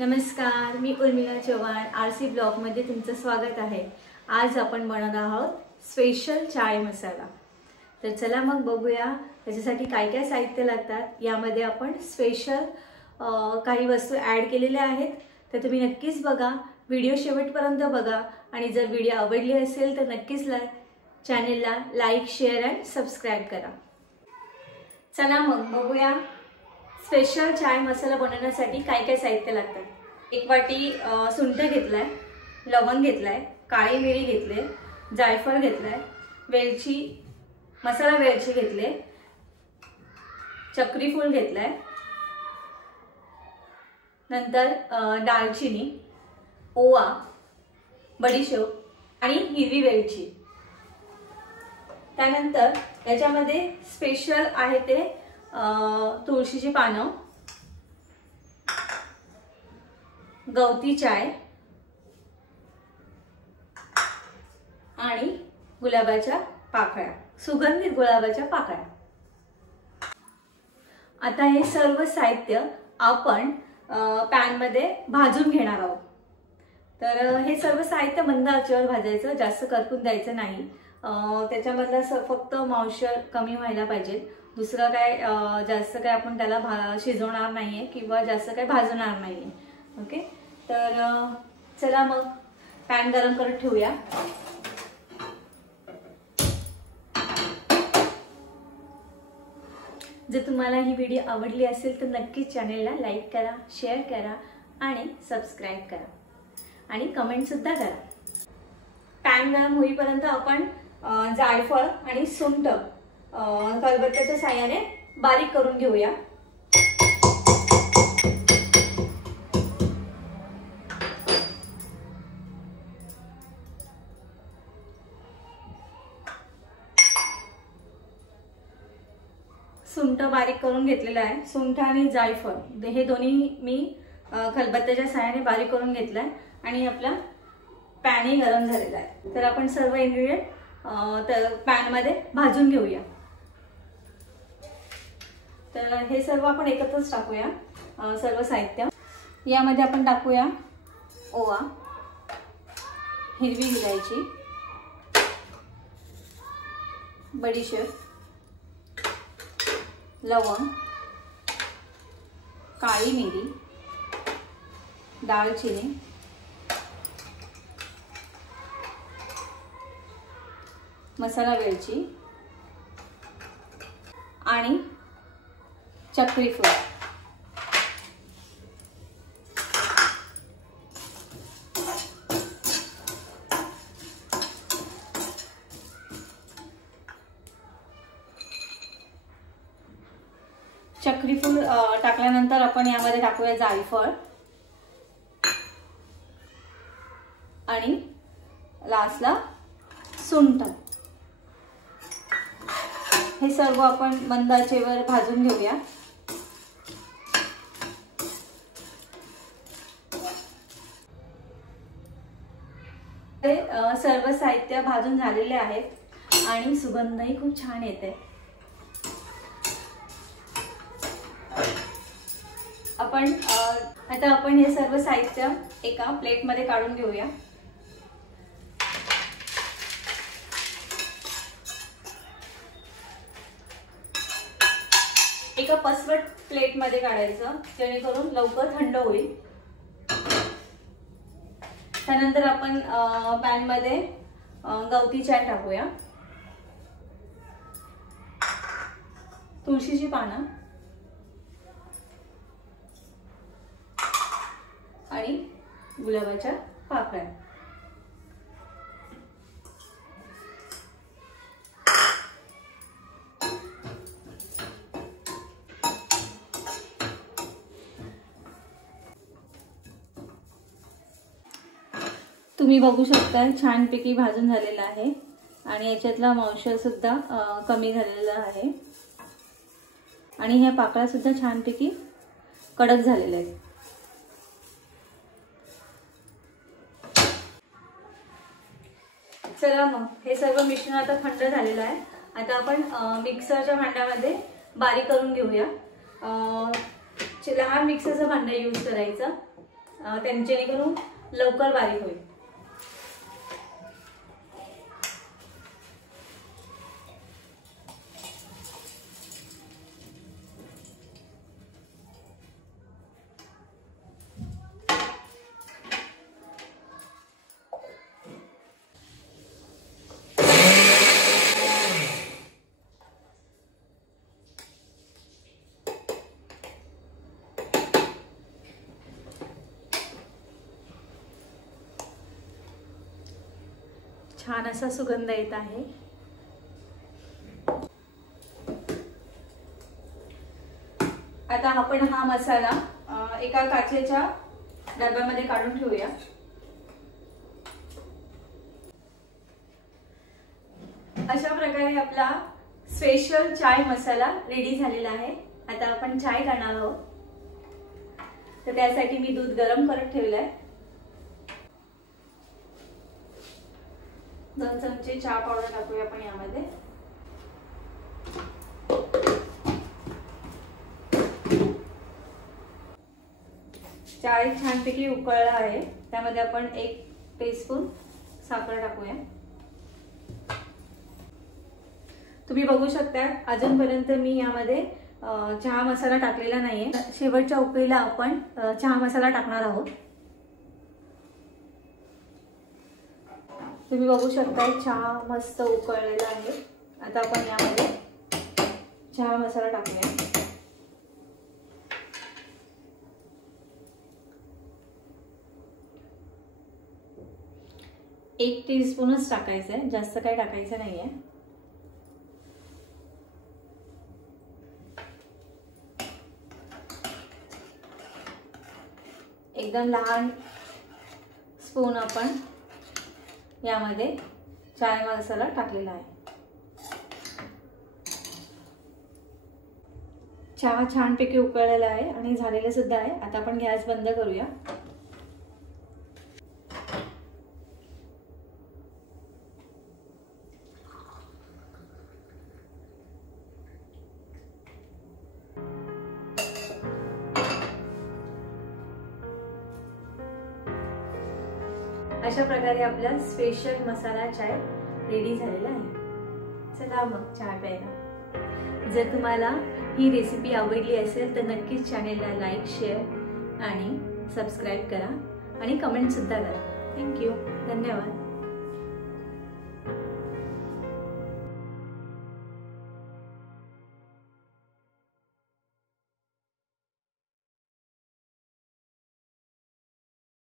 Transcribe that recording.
नमस्कार, मी उर्मिला चव्हाण आरसी ब्लॉगमध्ये तुमचं स्वागत आहे। आज आपण बनवत आहोत स्पेशल चाय मसाला। तर चला मग बघूया त्याच्यासाठी काय काय साहित्य लागतात। यामध्ये आपण स्पेशल काही वस्तू ॲड केलेल्या आहेत, तर तुम्ही नक्कीच बघा, व्हिडिओ शेवटपर्यंत बघा आणि जर व्हिडिओ आवडली असेल तर नक्कीच चॅनलला लाईक, शेअर आणि सबस्क्राइब करा। चला मग बघूया स्पेशल चाय मसाला बनवण्यासाठी काय काय साहित्य लागतात। एक वाटी सुंठ घेतलाय, लवंग घेतलाय, काळी मिरी घेतले, जायफळ घेतलाय, वेलची मसाला वेलची घेतले, चक्री फूल घेतलाय, नंतर दालचिनी, ओवा, बडीशेप आणि हिरवी वेलची। त्यानंतर याच्यामध्ये स्पेशल आहे ते तुळशीची पानं, गवती चाय आणि गुलाबाच्या पाकळ्या, सुगंधित गुलाबाच्या पाकळ्या। आता हे सर्व साहित्य आपण पॅन मध्ये भाजून घेणार आहोत। तर हे सर्व साहित्य मंद आचेवर भाजायचं, जास्त करपून द्यायचं नाही। त्याच्यामधलं फक्त मॉइश्चर कमी व्हायला पाहिजे, दुसरं काय जास्त काय आपण त्याला शिजवणार नाहीये किंवा जास्त काय भाजणार नाहीये। ओके, तर चला मग पॅन गरम करत ठेवूया। जर तुम्हाला ही व्हिडिओ आवडली असेल तर नक्कीच चॅनलला लाईक करा, शेअर करा आणि सबस्क्राइब करा आणि कमेंट सुद्धा करा। पॅन गरम होईपर्यंत आपण जायफळ आणि सुंठ खलबत्त्याच्या साहाय्याने बारीक करून घेऊया। सुंठ बारीक करून घेतलेला आहे। सुंठ आणि जायफळ हे दोन्ही मी खलबत्त्याच्या साहाय्याने बारीक करून घेतलाय आणि आपला पॅनही गरम झालेला आहे। तर आपण सर्व इन्ग्रेडियंट पॅन मध्ये भाजून घेऊया। तर हे सर्व आपण एकत्रच टाकूया, सर्व साहित्य। यामध्ये आपण टाकूया ओवा, हिरवी इलायची, बडीशेप, लवंग, काळी मिरी, दालचिनी, मसाला वेलची आणि चक्री फूल। चक्री फूल टाकल्यानंतर आपण यामध्ये टाकूया जायफळ आणि लास्टला सुंठ। हे सर्व आपण मंद आचेवर भाजून घेऊया। सर्व साहित्य भाजून झालेले आहेत आणि सुगंधही खूप छान येते। आता आपण हे सर्व साहित्य एका प्लेट मध्ये काढून घेऊया। एका पसरट प्लेट मध्ये काढायचं, जेणेकरून लवकर थंड होईल। त्यानंतर आपण पॅन मध्ये गवती चाय टाकूया, तुळशीची पानं आणि गुलाबाच्या पाकळ्या। तुम्ही बघू शकता छानपैकी भाजून झालेला आहे आणि याच्यातला मॉइश्चर सुद्धा कमी झालेला आहे आणि ह्या पाकळ्या सुद्धा छानपैकी कडक झालेल्या आहेत। चला मग हे सर्व मिश्रण आता थंड झालेलं आहे। आता आपण मिक्सरच्या भांड्यामध्ये बारीक करून घेऊया। लहान मिक्सरचं भांडं यूज करायचं जेणेकरून लवकर बारीक होईल. छान असा सुगंध येत आहे. आता आपण हा मसाला एका काचेच्या डब्यामध्ये काढून ठेवूया. अशा प्रकारे आपला स्पेशल चाय मसाला रेडी झालेला आहे. आता आपण चाय करणार आहोत. तर त्यासाठी मी दूध गरम करत ठेवलंय. 2 चमचे चहा पावडर टाकूया आपण यामध्ये. चाय छानपैकी उकळला आहे. त्यामध्ये आपण 1 टीस्पून साखर टाकूया. तुम्ही बघू शकता अजूनपर्यंत मी यामध्ये चहा मसाला टाकलेला नाहीये. शेवटच्या उकळीला आपण चहा मसाला टाकणार आहोत. तुम्ही बघू शकता चहा मस्त उकळलेला आहे. आता आपण यामध्ये चहा मसाला टाकूया. एक टीस्पूनच टाकायचं आहे, जास्त काही टाकायचं नाहीये. एकदम लहान स्पून आपण यामध्ये चाय मसाला टाकलेला आहे. चहा छानपैकी उकळलेला आहे आणि झालेला सुद्धा आहे. आता आपण गॅस बंद करूया. अशा प्रकारे आपला स्पेशल मसाला चाय रेडी झालेला आहे. चला मग चहा प्यायला. जर तुम्हाला ही रेसिपी आवडली असेल तर नक्कीच चॅनेलला लाईक, शेअर आणि सबस्क्राईब करा आणि कमेंट सुद्धा करा. थँक्यू. धन्यवाद.